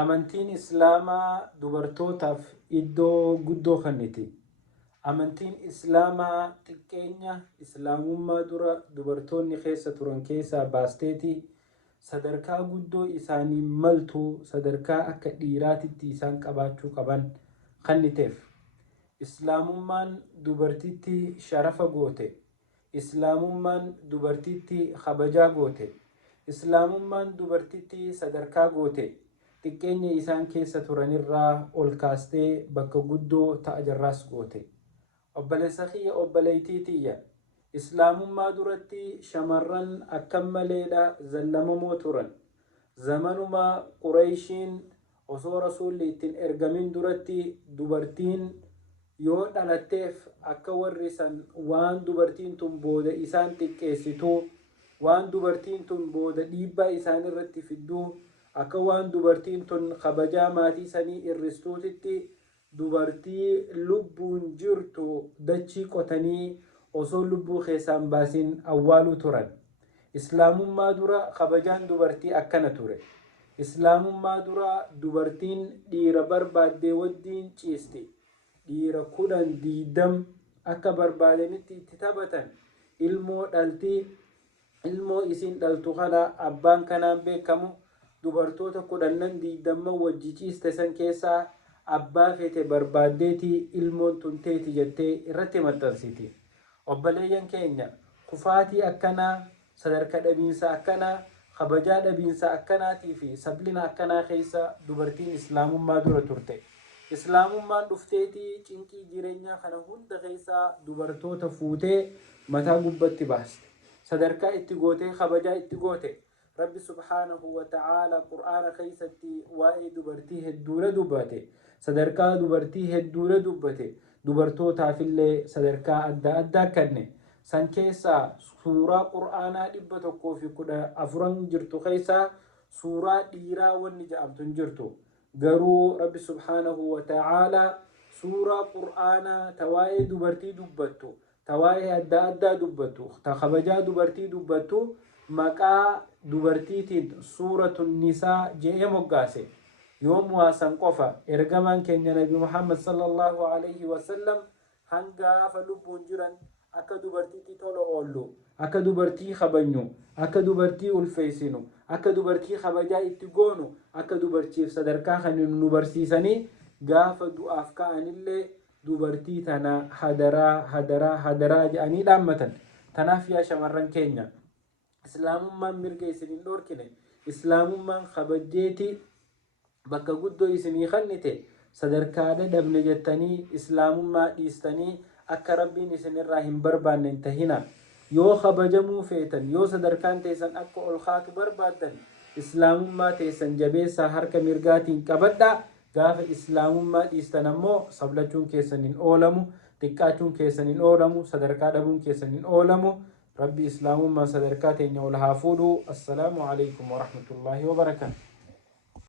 Amantiin Islaamaa dubartootaaf iddoo guddoo kenniti. Amantiin Islaamaa xiqqeenya Islaamummaa dura dubartoonni keessa turan keessaa baasteeti sadarkaa guddoo isaanii maltu sadarkaa akka dhiiraatitti isaan qabaachuu qaban kenniteef. Islaamummaan dubartitti sharafa goote. Islaamummaan dubartitti kabajaa goote. Islaamummaan dubartitti sadarkaa goote. Xiqqeenya isaan keessa turanirraa ol kaastee bakka guddoo ta'a jarraas goote. Obboleessa kiyya obboleettii tiyya. Islaamummaa duratti shamarran akkam maleedha zallamamoo turan. Zamanuma Qureeshiin osoo rasuulli ittiin ergamin duratti dubartiin yoo dhalatteef akka warri san waan dubartiin tun booda isaan xiqqeessituu, waan dubartiin tun booda dhiibbaa isaan irratti fidduu, akka waan dubartiin tun kabajaa maatii sanii irristuutitti dubartii lubbuun jirtu dachii qotanii osoo lubbuu keessaan baasin awwaaluu turan. Islaamummaa dura kabajaan dubartii akkana ture. Islaamummaa dura dubartiin dhiira barbaaddee wajjiin ciisti. Dhiira 10-20 akka barbaadanitti itti taphatan. Ilmoo dhaltii. Ilmoo isiin dhaltu kana abbaan kanaan beekamu. Dubartoota 10-20 wajji ciiste san keessaa abbaa feete barbaaddeeti ilmoon tunteeti jettee irratti maxxansiti. Obboleeyyan keenya kufaatii akkanaa, sadarkaa dhabiinsa akkanaa, kabajaa dhabiinsa akkanaatii fi sablina akkanaa keessa dubartiin Islaamummaa dura turte. Islaamummaan dhufteetii cinqii jireenyaa kana hunda keessaa dubartoota fuutee mataa gubbatti baaste. Sadarkaa itti gootee kabajaa itti goote. Rabbi subhaanahu wa ta'ala Qur'aana keessatti waa'ee dubartii hedduudha dubbate. Sadarkaa dubartii hedduudha dubbate. Dubartootaafillee sadarkaa adda addaa kenne. San keessaa suuraa Qur'aanaa 114 jirtu keessaa suuraa dhiiraa wanni jedhamtu hin jirtu. Garuu Rabbi subhaanahu wa ta'ala suuraa Qur'aanaa tawaa'ee dubartii dubbattu, tawaa'ee adda addaa dubbattu, ta kabajaa dubartii dubbattu maqaa dubartiitiin suuratun nisaa jedhee moggaase. Yoo muwaasan qofa ergamaan keenya Nabi Muhammad sallallahu alaihi wasallam hangaafa lubbuun jiran akka dubartiitti tola oollu, akka dubartii kabajnu, akka dubartii ulfeessinu, akka dubartii kabajaa itti goonu, akka dubartiif sadarkaa kan nu barsiisanii gaafa du'aaf ka'anillee dubartii tana hadaraa jedhanii dhaammatan. Tanaaf yaa shamarran keenya Islaamummaan mirga isinin dhorkine. Islaamummaan kabajjeeti bakka guddoo isinii kennite. Sadarkaa dhabne jettanii Islaamummaa dhiistanii akka Rabbiin isinirraa hin barbaanne hin tahina. Yoo kabajamuu feetan, yoo sadarkaan teessan akka ol kaatu barbaaddan Islaamummaa teessan jabeessaa harka mirgaatiin qabadhaa. Gaafa Islaamummaa dhiistan ammoo sablachuun keessan hin oolamu, xiqqaachuun keessan hin oolamu, sadarkaa dhabuun keessan hin oolamu. ربي إسلام ما صدركات إنه لها فودو. السلام عليكم ورحمة الله وبركاته.